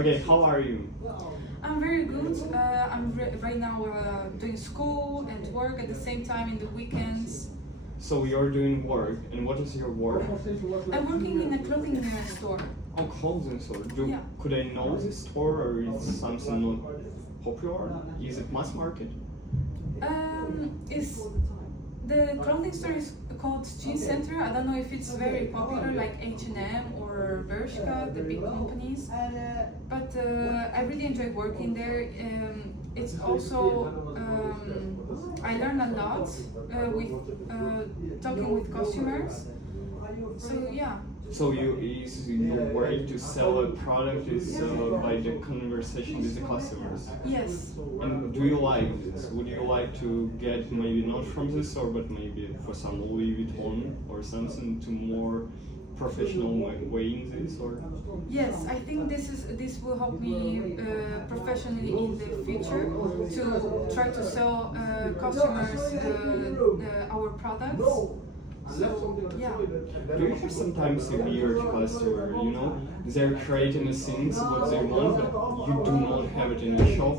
Okay, how are you? I'm very good. I'm right now doing school and work at the same time in the weekends. So you're doing work, and what is your work? I'm working in a clothing store. Oh, clothing store. Yeah. Could I know this store, or is something not popular? Is it mass market? Is the clothing store is called Jeans Center. I don't know if it's very popular like H&M or Bershka, the big companies. But I really enjoy working there. It's also I learn a lot with talking with customers. So yeah. So your way to sell a product is by the conversation with the customers. Yes. And do you like this? Would you like to get maybe not from the store, but maybe for some Louis Vuitton or something to more professional way in this? Or yes, I think this will help me professionally in the future to try to sell customers our products. So, yeah. do you have sometimes a weird customer, you know? They're creating the things what they want, but you do not have it in your shop.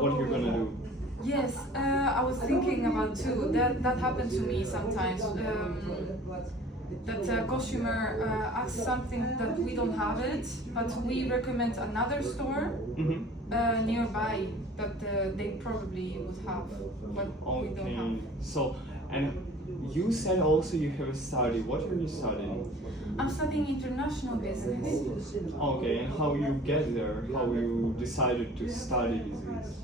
What are you gonna do? Yes, I was thinking about too. That happened to me sometimes. That a customer asks something that we don't have it, but we recommend another store nearby that they probably would have, but we don't have. So, and you said also you have a study. What are you studying? I'm studying international business. Okay, and how you get there? How you decided to study this?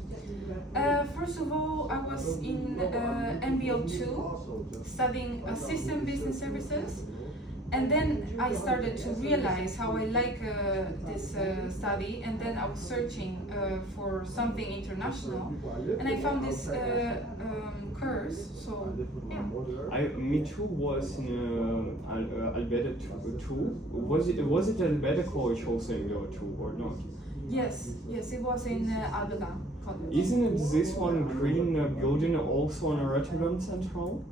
First of all, I was in MBO2 studying Assistant Business Services, and then I started to realize how I like this study, and then I was searching for something international, and I found this course. So yeah. Me too was in Alberta 2. Was it Alberta College also in MBO 2 or not? Yes, it was in Alberta College. Isn't it this one green building also on Rotterdam Central?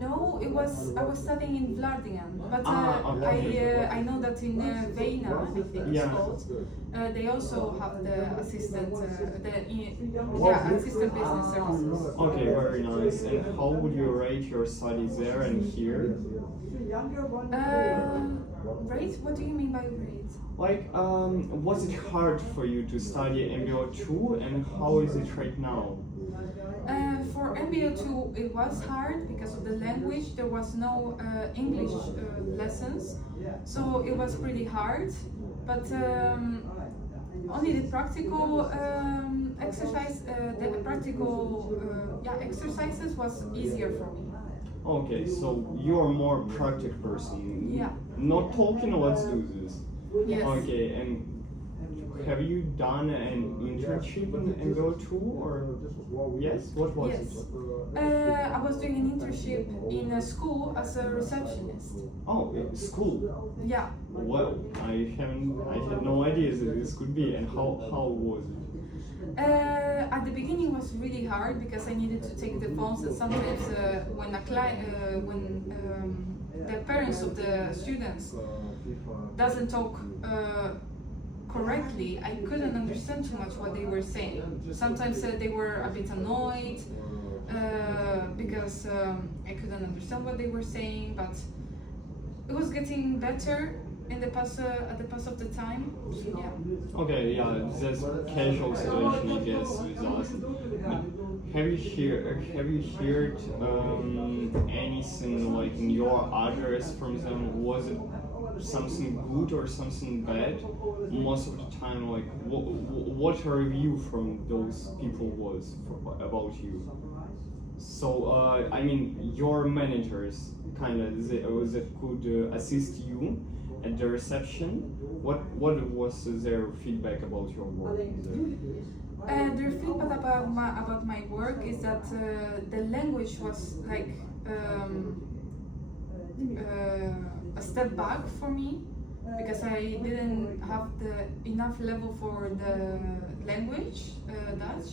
No, I was studying in Vlaardingen, but okay. I know that in Vena, I think it's Yeah. called, they also have the assistant, assistant business services. Okay, very nice. And how would you rate your studies there and here? Rate? What do you mean by rate? Like, was it hard for you to study MBO 2, and how is it right now? For MBO 2, it was hard because of the language. There was no English lessons, so it was pretty hard. But only the practical exercises was easier for me. Okay, so you're a more practical person. Yeah. Not talking, let's do this. Yes. Okay, and have you done an internship in MBO 2 or yes? What was Yes. it? I was doing an internship in a school as a receptionist. Oh, school. Yeah. Well, I had no idea that this could be. And how was it? At the beginning was really hard because I needed to take the phones, and sometimes when the parents of the students doesn't talk correctly, I couldn't understand too much what they were saying. Sometimes they were a bit annoyed because I couldn't understand what they were saying, but it was getting better in the pass at the pass of the time. So, yeah. Okay, yeah, that's casual situation, I guess, with us. Have you heard anything like in your address from them? Was it something good or something bad? Most of the time, like what a review from those people was about you. So I mean, your managers kind of that could assist you at the reception. What was their feedback about your work? Their feedback about my work is that the language was like a step back for me because I didn't have the enough level for the language, Dutch.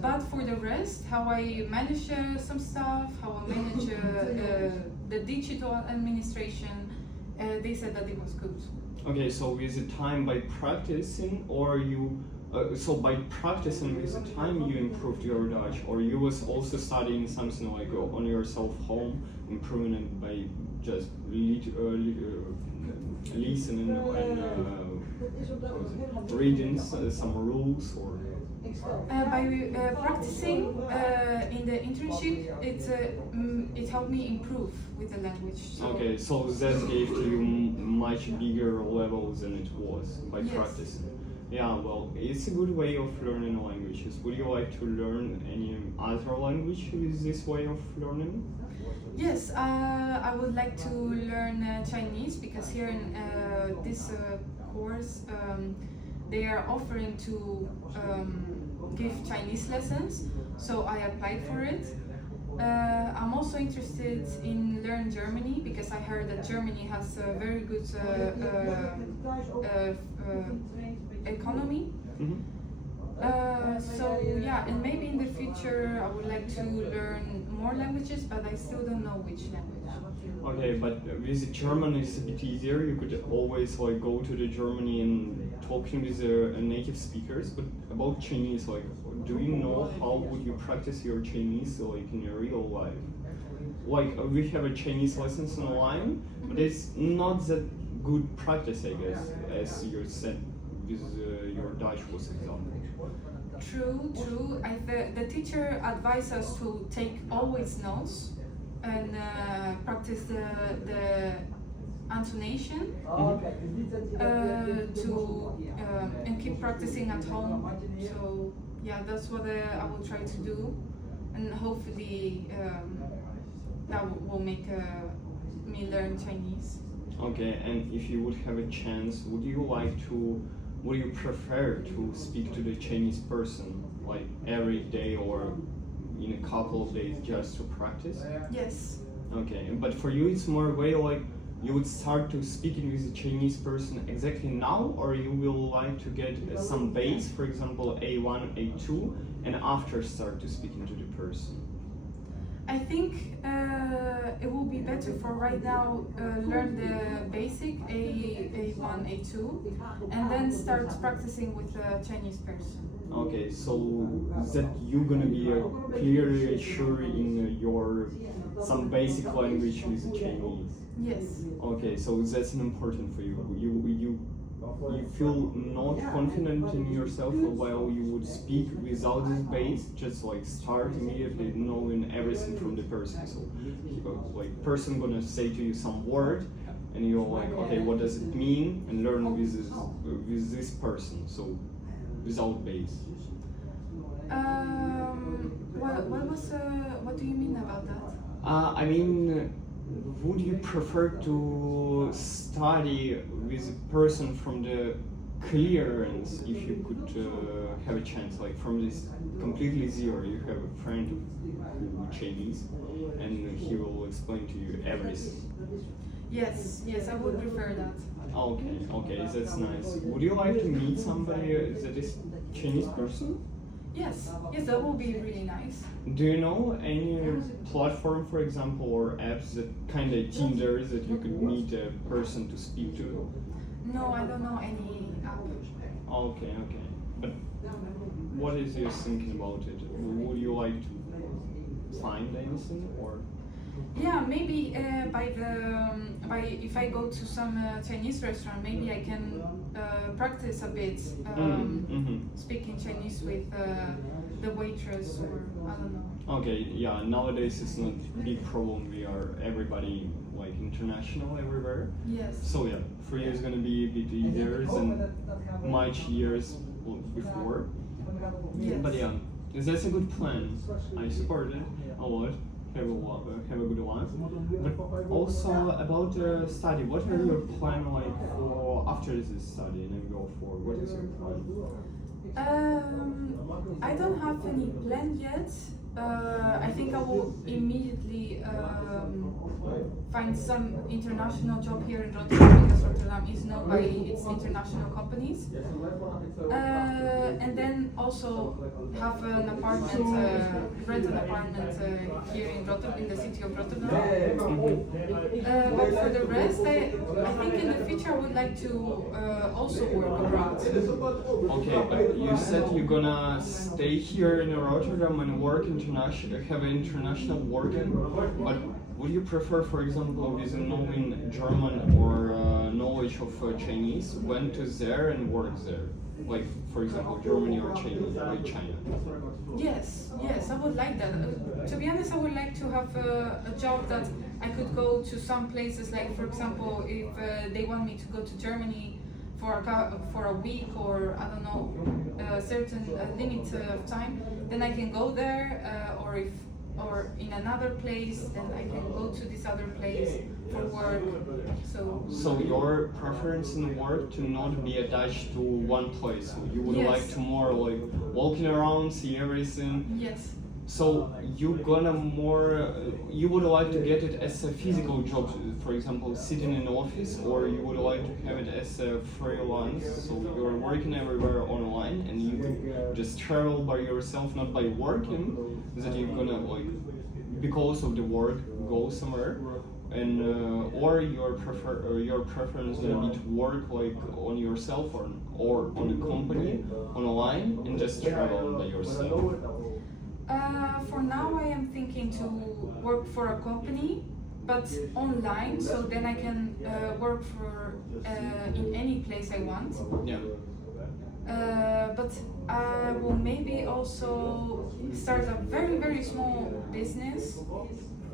But for the rest, how I manage some stuff, how I manage the digital administration, they said that it was good. Okay, so is it time by practicing, or you? So by practicing with the time you improved your Dutch, or you was also studying something like on yourself home, improving it by just listening and reading some rules, or. By practicing in the internship, it helped me improve with the language. So Okay, so that gave to you much bigger level than it was by Yes. practicing. Yeah, well, it's a good way of learning languages. Would you like to learn any other language with this way of learning? Yes, I would like to learn Chinese because here in this course they are offering to give Chinese lessons, so I applied for it. I'm also interested in learn Germany because I heard that Germany has a very good economy. Mm-hmm. So yeah, and maybe in the future I would like to learn more languages, but I still don't know which language. Okay, but with German it's a bit easier. You could always like go to the Germany and talking with the native speakers. But about Chinese, like, do you know how would you practice your Chinese like in your real life? Like we have a Chinese lessons online, but it's not that good practice, I guess, as you said with your Dutch was example. True. The teacher advised us to take always notes and practice the intonation and keep practicing at home. So yeah, that's what I will try to do, and hopefully that will make me learn Chinese. Okay, and if you would have a chance, would you prefer to speak to the Chinese person like every day or in a couple of days just to practice? Yes. Okay, but for you it's more way like you would start to speaking with the Chinese person exactly now, or you will like to get some base, for example A1, A2, and after start to speaking to the person? I think it will be better for right now learn the basic A1, A2, and then start practicing with a Chinese person. Okay, so that you're gonna be clearly sure in your some basic language with the Chinese. Yes. Okay, so that's important for you. You feel not confident in yourself while you would speak without this base, just like start immediately knowing everything from the person. So like person gonna say to you some word and you're like, okay, what does it mean, and learn with this person, so without base. What do you mean about that? I mean, would you prefer to study with a person from the clearance, if you could have a chance, like from this completely zero, you have a friend who Chinese, and he will explain to you everything? Yes, I would prefer that. Okay, that's nice. Would you like to meet somebody that is Chinese person? Yes, that will be really nice. Do you know any platform, for example, or apps that kind of Tinder that you could meet a person to speak to? No, I don't know any app. Okay. But what is your thinking about it? Would you like to find anything, or? Yeah, maybe by if I go to some Chinese restaurant, maybe I can practice a bit speaking Chinese with the waitress, or I don't know. Okay, yeah. Nowadays it's not a big problem. We are everybody like international everywhere. Yes. So yeah, for you it's gonna be a bit easier than much years before. Yes. But yeah, that's a good plan. I support it a lot. Have a good one. But also about study, what are your plan like for after this study and then go forward? What is your plan? I don't have any plan yet. I think I will immediately find some international job here in Rotterdam, because Rotterdam is known by its international companies. And then also have an apartment, rent an apartment here in Rotterdam, in the city of Rotterdam. But for the rest, I think in the future I would like to also work abroad. Okay, but you said you're gonna stay here in Rotterdam and work international, have international working. But would you prefer, for example, with knowing German or knowledge of Chinese, went to there and work there? Like, for example, Germany or China? Yes, I would like that. To be honest, I would like to have a job that I could go to some places. Like, for example, if they want me to go to Germany for a week or I don't know a certain limit of time, then I can go there. Or in another place, then I can go to this other place for work. So your preference in work to not be attached to one place. So you would Yes. like to more like walking around, see everything. Yes. So you gonna more, you would like to get it as a physical job, for example, sitting in office, or you would like to have it as a freelance, so you're working everywhere online and you can just travel by yourself, not by working, that you're gonna like, because of the work, go somewhere, and or your preference gonna be to work like on yourself or on a company online and just travel by yourself. For now, I am thinking to work for a company, but online, so then I can work for in any place I want. Yeah. But I will maybe also start a very small business,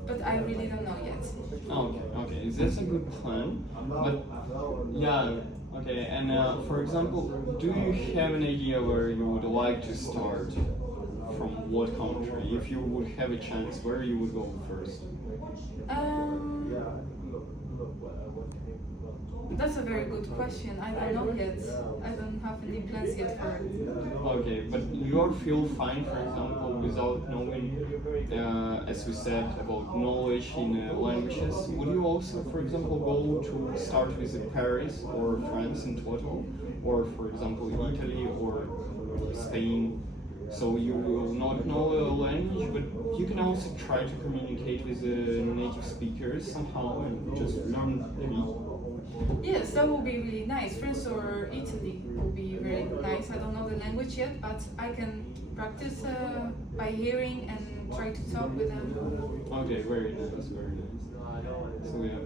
but I really don't know yet. Okay, that's a good plan. But yeah, okay. And for example, do you have an idea where you would like to start? From what country? If you would have a chance, where you would go first? That's a very good question. I don't know yet. I don't have any plans yet for it. Okay, but you feel fine, for example, without knowing, as we said, about knowledge in languages. Would you also, for example, go to start with Paris or France in total? Or, for example, Italy or Spain? So you will not know a language, but you can also try to communicate with the native speakers somehow and just learn Greek. Yes, that would be really nice. France or Italy would be very nice. I don't know the language yet, but I can practice by hearing and try to talk with them. Okay, very nice, very nice. So yeah.